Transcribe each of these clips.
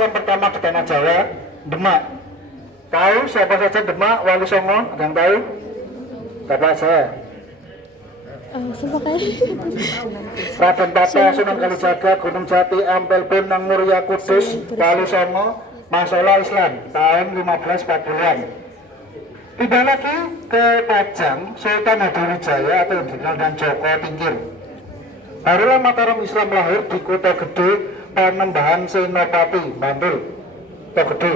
Islam pertama di tanah Jawa, Demak. Tahu siapa saja Demak, Wali Songo? Ada yang tahu? Siapa saya? Sumpah kayak Raden Patah, Sunan Kalijaga, Gunung Jati, Ampel, Bonang, Muria, Kudus, Wali Songo, Masalah Islam tahun 1540-an. Tidak lagi ke Pajang, Sultan Hadiwijaya atau yang dikenal dengan Joko Tingkir. Barulah Mataram Islam lahir di Kota Gede, Panembahan Senopati, Bantul, Kota Gede.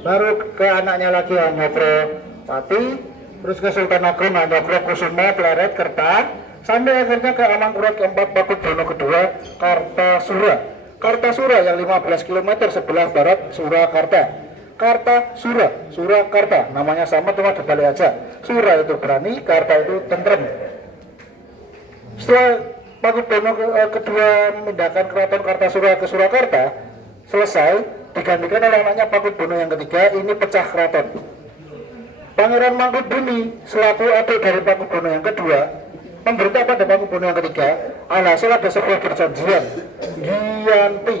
Baru ke anaknya lagi Hanyokro Pati, terus ke Sultan Agung Hanyokro Kusumo, Pleret, Kerta, sampai akhirnya ke Amangkurat keempat Pakubono kedua, Kartasura. Kartasura yang 15 km sebelah barat Surakarta. Kartasura, Surakarta, namanya sama cuma dibalik aja. Sura itu berani, Karta itu tentrem. Setelah Pakubono kedua memindahkan keraton Kartasura ke Surakarta, selesai, digantikan oleh anaknya Pakubono yang ketiga, ini pecah keraton. Pangeran Mangkubumi selaku adik dari Pakubono yang kedua memberitahu pada Pakubono yang ketiga, alhasil ada sebuah perjanjian Giyanti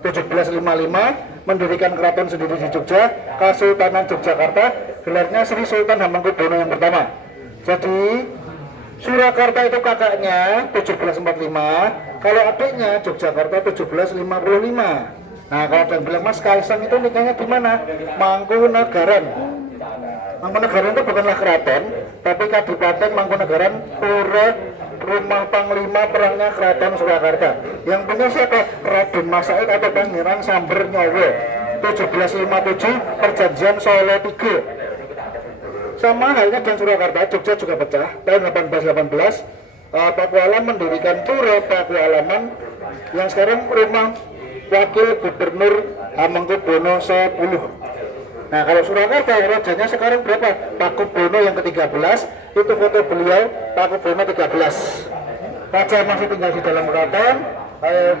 1755 mendirikan keraton sendiri di Jogja, Kesultanan Yogyakarta, gelarnya Sri Sultan Hamengkubuwono yang pertama. Jadi Surakarta itu kakaknya 1745, kalau adiknya Yogyakarta 1755. Nah, kalau ada yang bilang Mas Kaisang itu nikahnya di mana? Mangkunegaran. Mangkunegaran itu bukanlah keraton, tapi Kadipaten Mangkunegaran, Pura Rumah Panglima perangnya Keraton Surakarta. Yang punya siapa? Raden Mas Said atau Pangeran Samber Nyowo. 1757 Perjanjian Solo 3. Sama halnya dengan Surakarta, Jogja juga pecah tahun 1818. Pakualam mendirikan Pura Pakualaman yang sekarang rumah Wakil Gubernur Hamengkubuwono X. Nah, kalau Surakarta rajanya sekarang berapa? Pakubono yang ke-13, itu foto beliau Pakubono 13. Raja masih tinggal di dalam keraton,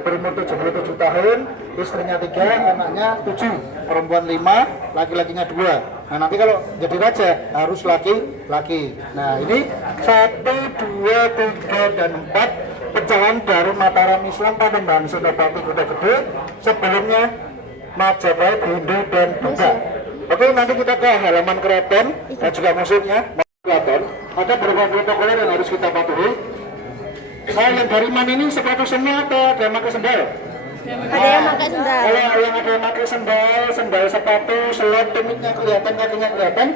berumur 77 tahun, istrinya 3, anaknya 7, perempuan 5, laki-lakinya 2. Nah, nanti kalau jadi raja harus laki-laki. Nah, ini 1, 2, 3, dan 4 pecahan dari Mataram Islam Panembahan Senopati Kota Gede, sebelumnya Majapahit, Hindu, dan Buddha. Oke, nanti kita ke halaman keraton dan juga musuhnya. Keraton ada beberapa protokol yang harus kita patuhi. Nah, yang dari mana ini sepatu semua atau ada yang pakai sendal? ada yang pakai sendal. Kalau yang ada yang pakai sendal sepatu, selot, tumitnya kelihatan, kakinya kelihatan,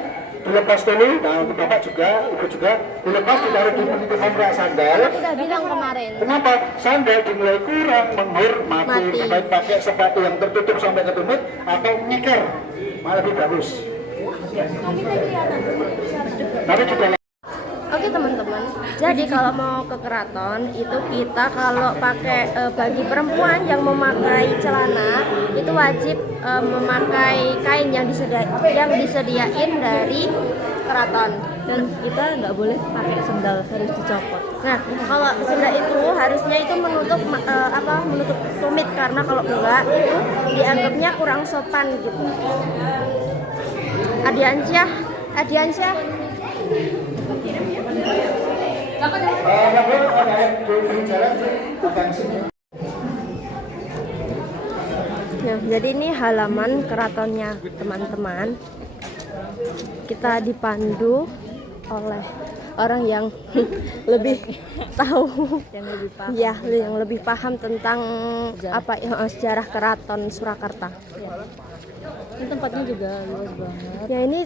dilepas dulu. Nah, untuk bapak juga, ibu juga, dilepas, ditaruh di penitipan rak sandal. Udah bilang kemarin. Kenapa? Sandal dimulai kurang menghormati, baik pakai sepatu yang tertutup sampai ke tumit atau nyeker, malah lebih bagus. Tapi juga Oke teman-teman, jadi kalau mau ke keraton itu kita kalau pakai bagi perempuan yang memakai celana itu wajib memakai kain yang disediain dari keraton, dan kita nggak boleh pakai sendal, harus dicopot. Nah, kalau sendal itu harusnya itu menutup menutup tumit, karena kalau enggak itu dianggapnya kurang sopan gitu. Adiansyah. Nah, jadi ini halaman keratonnya teman-teman. Kita dipandu oleh orang yang lebih tahu, yang lebih paham tentang sejarah keraton Surakarta. Ini tempatnya juga luas banget. Ya, ini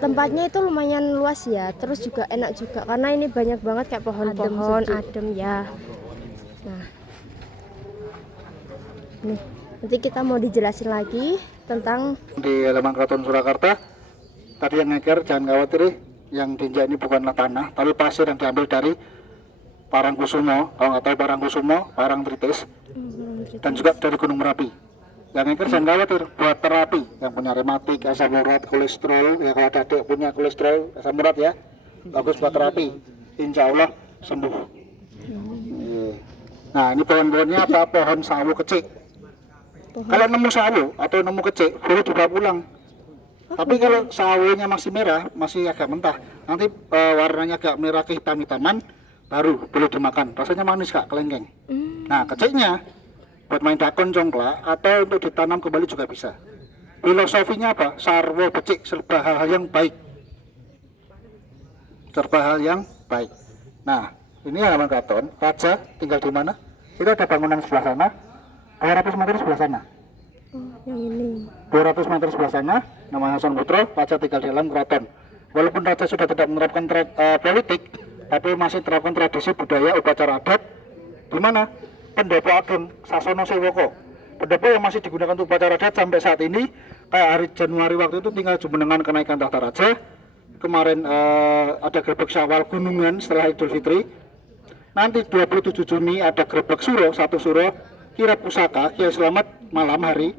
tempatnya itu lumayan luas ya, terus juga enak juga karena ini banyak banget kayak pohon-pohon adem ya. Nah, nih nanti kita mau dijelasin lagi tentang di halaman Keraton Surakarta. Tadi yang ngeker jangan khawatir, yang diinjak ini bukanlah tanah, tapi pasir yang diambil dari Parangkusumo. Kalau nggak tahu Parangkusumo, Parangtritis, dan juga dari Gunung Merapi. Yang ngeker jangan khawatir, buat terapi yang punya rematik, asam urat, kolesterol. Ya kalau ada adik punya kolesterol, asam urat ya, bagus buat terapi. Insya Allah sembuh. Nah, ini pohon-pohonnya apa? Pohon sawo kecik. Kalau nemu sawo atau nemu kecik boleh dibawa pulang. Tapi kalau sawonya masih merah, masih agak mentah, nanti warnanya agak merah kehitam-hitaman, baru boleh dimakan. Rasanya manis kak, kelengkeng. Nah, keciknya buat main dakon congklak atau untuk ditanam kembali juga bisa. Filosofinya apa? Sarwo becik, serba hal-hal yang baik. Serba hal yang baik. Nah, ini halaman keraton. Raja tinggal di mana? Itu ada bangunan sebelah sana. 200 meter sebelah sana. Yang ini. 200 meter sebelah sana, namanya Hasan Putro, raja tinggal di dalam keraton. Walaupun raja sudah tidak menerapkan politik, tapi masih terapkan tradisi budaya upacara adat. Di mana? Pendopo Ageng Sasono Sewoko. Pendopo yang masih digunakan untuk upacara adat sampai saat ini, kayak hari Januari waktu itu tinggal jumenengan kenaikan tahta raja. Kemarin ada grebek Syawal Gunungan setelah Idul Fitri. Nanti 27 Juni ada grebek Suro, satu Suro, Kirap Pusaka, Kiai Selamat malam hari.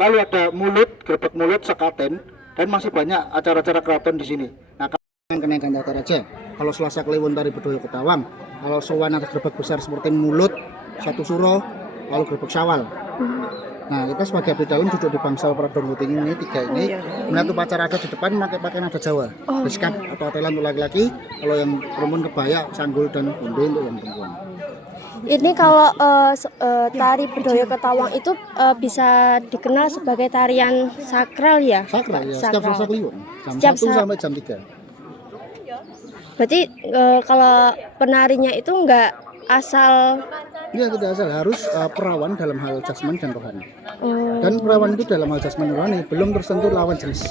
Lalu ada mulut, grebek mulut, sekaten, dan masih banyak acara-acara keraton di sini. Nah, kenaikan tahta raja. Kalau Selasa Kliwon tari Bedoyo Ketawang, kalau sowan ada grebek besar seperti mulut, satu Suro, lalu grebek Syawal. Nah, kita sebagai abdi dalam duduk di bangsal Pradong Guting ini, tiga ini. Melihat upacara adat di depan memakai pakaian adat Jawa. Beskap atau atelan untuk laki-laki, kalau yang perempuan kebaya, sanggul, dan bunde untuk yang perempuan. Ini kalau tari Bedoyo Ketawang itu bisa dikenal sebagai tarian sakral ya? Sakral ya, setiap Selasa Kliwon. Jam Setiap 1 sampai jam 3. Berarti kalau penarinya itu enggak asal. Iya, tidak asal, harus perawan dalam hal jasmani dan rohani. Dan perawan itu dalam hal jasmani dan rohani belum tersentuh lawan jenis.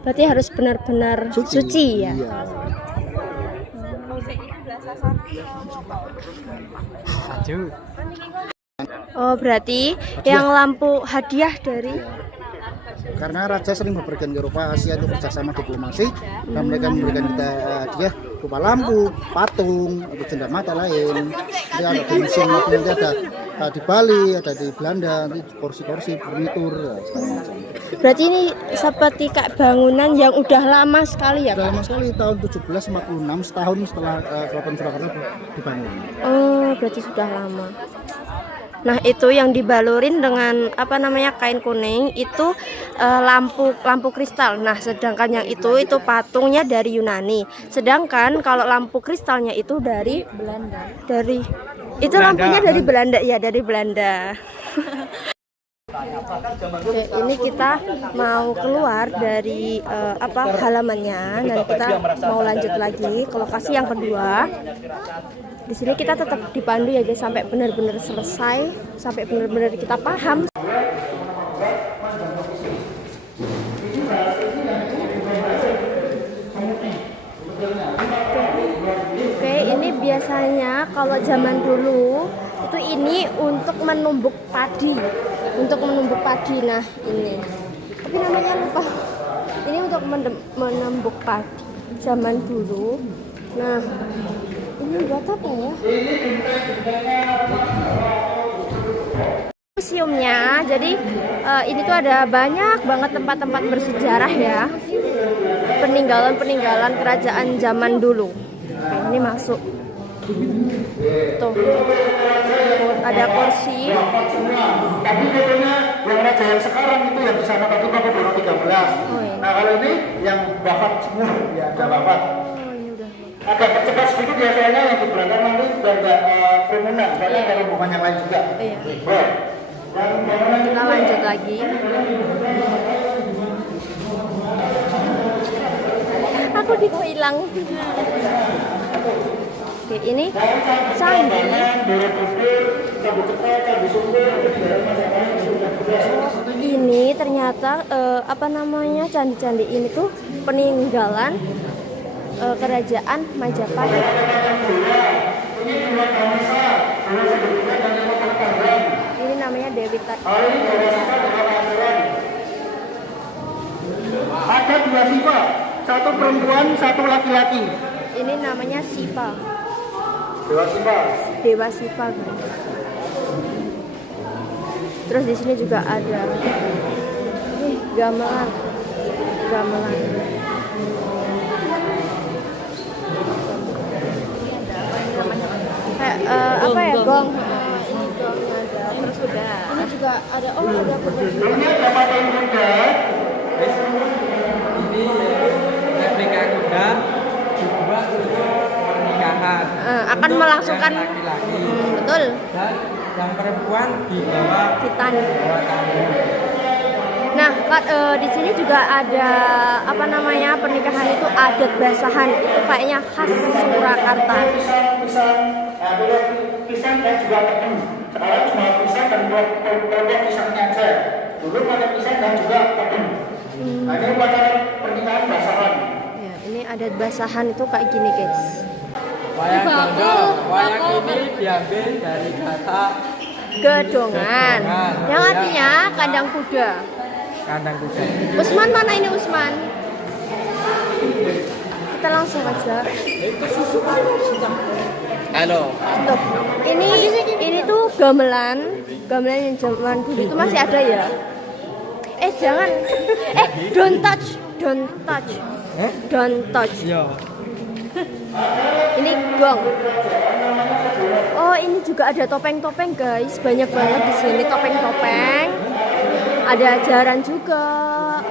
Berarti harus benar-benar suci ya? Iya. Oh, berarti yang lampu hadiah dari Karena raja sering bepergian ke Eropa, Asia untuk kerjasama diplomasi, dan mereka memberikan kita hadiah berupa lampu, patung, atau jendela mata lain. Jadi ada di museum, nanti ada di Bali, ada di Belanda, nanti kursi-kursi, furnitur, segala macam. Berarti ini seperti kayak bangunan yang udah lama sekali ya, Sudah Pak? lama sekali, tahun 1746, setahun setelah Keraton Surakarta dibangun. Oh, berarti sudah lama. Nah, itu yang dibalurin dengan apa namanya kain kuning itu lampu kristal. Nah, sedangkan yang itu patungnya dari Yunani. Sedangkan kalau lampu kristalnya itu dari Belanda. Itu lampunya dari Belanda ya, dari Belanda. Oke, ini kita mau keluar dari halamannya dan kita mau lanjut lagi ke lokasi yang kedua. Di sini kita tetap dipandu ya guys sampai benar-benar selesai, sampai benar-benar kita paham. Oke, ini biasanya kalau zaman dulu itu ini untuk menumbuk padi, Nah, ini. Tapi namanya lupa. Ini untuk menumbuk padi zaman dulu. Nah, ini buat apa ya? Museumnya, jadi ini tuh ada banyak banget tempat-tempat bersejarah ya, peninggalan kerajaan zaman dulu. Oke, ini masuk. Tuh, ada kursi. Tapi fotonya yang raja yang sekarang itu yang di sana tadi Pakubono 13. Nah, kalau ini yang wafat semua, ya ada wafat. Agak percepat sedikit ya, soalnya yang di belakang nanti sudah ada kerumunan, soalnya ada rombongan yang lain juga. Iya. Yang Kita lanjut lagi. Aku hilang. Oke, ini candi. Ini ternyata candi-candi ini tuh peninggalan kerajaan Majapahit. Ini namanya Dewi Tari. ada dua Siva, satu perempuan, satu laki-laki. Ini namanya Siva. Dewa Siva. Guys. Terus di sini juga ada gamelan. Kayak gong. Ini gongnya ada. Terus ini juga ada. Oh, ada kuda juga. Ini ada patung kuda. Ini replika kuda dibuat untuk pernikahan. Akan melangsungkan laki-laki betul. Dan yang perempuan dibawa Hitan. bawa tamu. Nah, di sini juga ada apa namanya pernikahan itu adat basahan, itu kayaknya khas Surakarta. Pisang, ada pisang dan juga tebu. Sekarang cuma pisang dan produk pisangnya aja. Dulu ada pisang dan juga tebu. Nah, ini upacara pernikahan basahan. Ya, ini adat basahan itu kayak gini, guys. Wayang gondong, wayang ini diambil dari kata Gedongan, Gedongan. yang artinya kandang kuda. kandang kuda. Usman mana ini Usman? Kita langsung aja. Halo. Tuh, ini tuh gamelan yang zaman dulu itu masih ada ya. Jangan, don't touch, don't touch. Iya. Ini gong. Oh, ini juga ada topeng-topeng, guys. Banyak banget di sini topeng-topeng. Ada ajaran juga.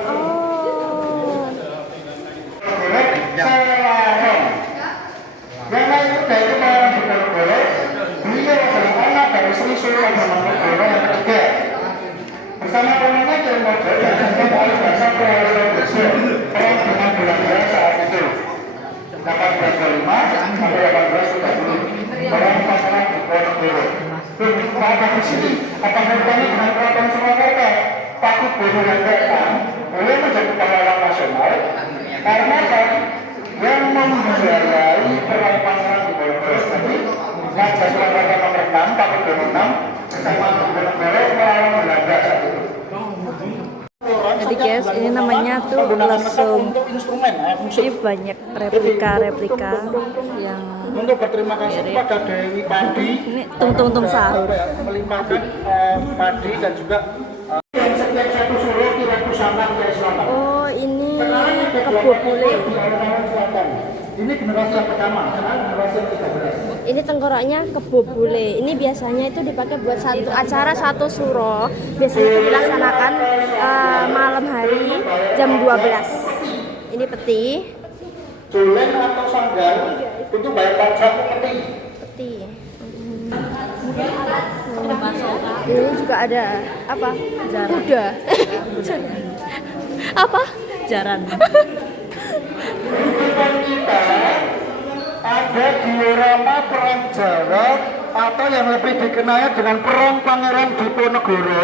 Oh. Selarong. Yang itu dari Pangeran Diponegoro, beliau adalah anak dari Sri Sultan Hamengkubuwono yang ketiga. Bersama temannya Kiai Mojo dan Jenderal Ali Hasan Prawirodirjo, perang dengan Belanda saat itu. 1825 sampai 1830. Perang Pangeran Diponegoro. Apa di sini? Apa hubungannya dengan Keraton Surakarta? Pakubono yang ke-6 boleh menjadi pahlawan nasional karena yang membiayai perang Pangeran Diponegoro. Jadi Raja Surakarta nomor 6, Pakubono 6 bersama Diponegoro melawan Belanda saat itu. Jadi guys, ini namanya tuh lesung. Untuk instrumen, musik. Ini banyak replika yang Untuk berterima kasih kepada Dewi Padi ini tung sahur. melimpahkan padi dan juga yang setiap satu suruh kira pusana ke selatan. Oh, ini kebo bule. Ini generasi yang pertama, sekarang generasi yang 13. Ini tengkoraknya kebo bule. Ini biasanya itu dipakai buat satu acara satu suro. Biasanya itu dilaksanakan malam hari jam 12. Ini peti. Julen atau sanggar itu bayar pajak peti. Peti. Ini juga ada apa? Kuda. Apa? Jaran. Kehidupan kita ada diorama perang Jawa atau yang lebih dikenal dengan perang Pangeran Diponegoro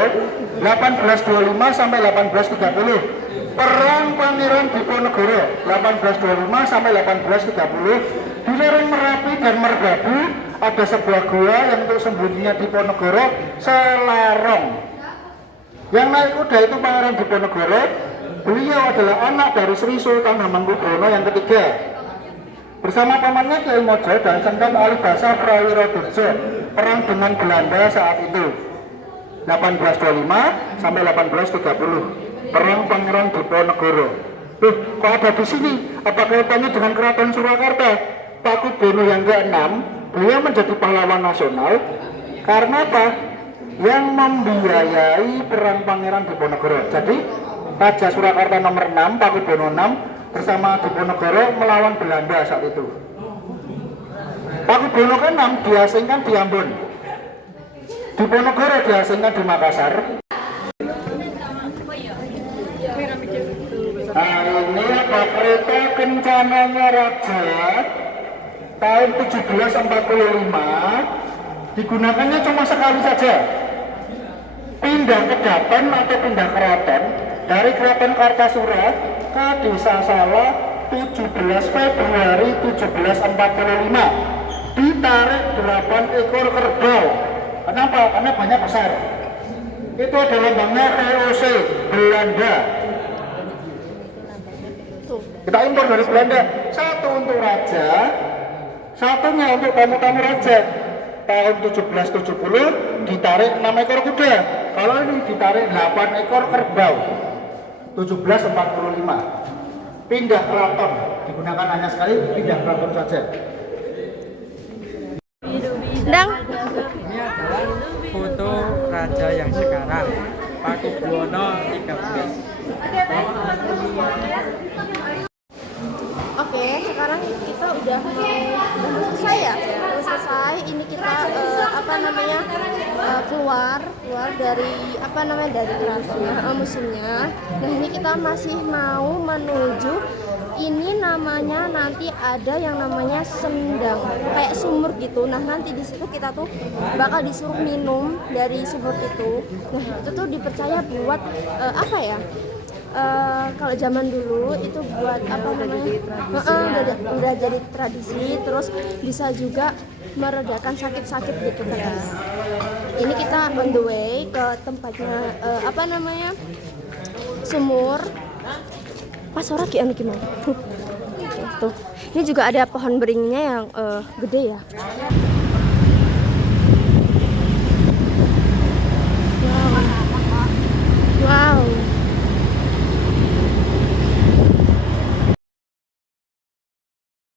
1825 sampai 1830. Perang Pangeran Diponegoro 1825 sampai 1830 di lereng Merapi dan Merbabu ada sebuah gua yang untuk sembunyinya Diponegoro Selarong. Yang naik kuda itu Pangeran Diponegoro. Beliau adalah anak dari Sri Sultan Hamengkubuwono yang ketiga. Bersama pamannya Kiai Mojo dan Jenderal Ali Hasan Prawirodirjo perang dengan Belanda saat itu 1825 sampai 1830. Perang Pangeran Diponegoro. Kok ada di sini? Apa kaitannya dengan Keraton Surakarta? Pakubono yang ke-6, beliau menjadi pahlawan nasional karena apa? Yang membiayai perang Pangeran Diponegoro. Jadi Raja Surakarta nomor 6, Pakubono 6 bersama Diponegoro melawan Belanda saat itu. Pakubono ke-6 diasingkan di Ambon. Diponegoro diasingkan di Makassar. Nah, ini ada kereta kencananya Raja tahun 1745, digunakannya cuma sekali saja. Pindah ke Dapen atau pindah keraton dari Keraton Kartasura ke Desa Sala 17 Februari 1745. Ditarik 8 ekor kerbau. Kenapa? Karena banyak besar. Itu adalah lambangnya VOC Belanda. Kita impor dari Belanda. Satu untuk raja, satunya untuk tamu-tamu raja. Tahun 1770 ditarik 6 ekor kuda. Kalau ini ditarik 8 ekor kerbau. 1745. Pindah keraton, digunakan hanya sekali, pindah keraton saja. Dang. Ini adalah foto raja yang sekarang, Pakubuwono 13. Oke, sekarang kita udah mau selesai ya, udah selesai. Ini kita keluar dari dari kelasnya, musimnya. Nah ini kita masih mau menuju, ini namanya nanti ada yang namanya sendang, kayak sumur gitu. Nah nanti di situ kita tuh bakal disuruh minum dari sumur itu. Nah itu tuh dipercaya buat kalau zaman dulu itu buat udah jadi tradisi, terus bisa juga meredakan sakit-sakit gitu kan. Ini kita on the way ke tempatnya sumur. Pas ora ki anu gimana? Tuh. Ini juga ada pohon beringnya yang gede ya.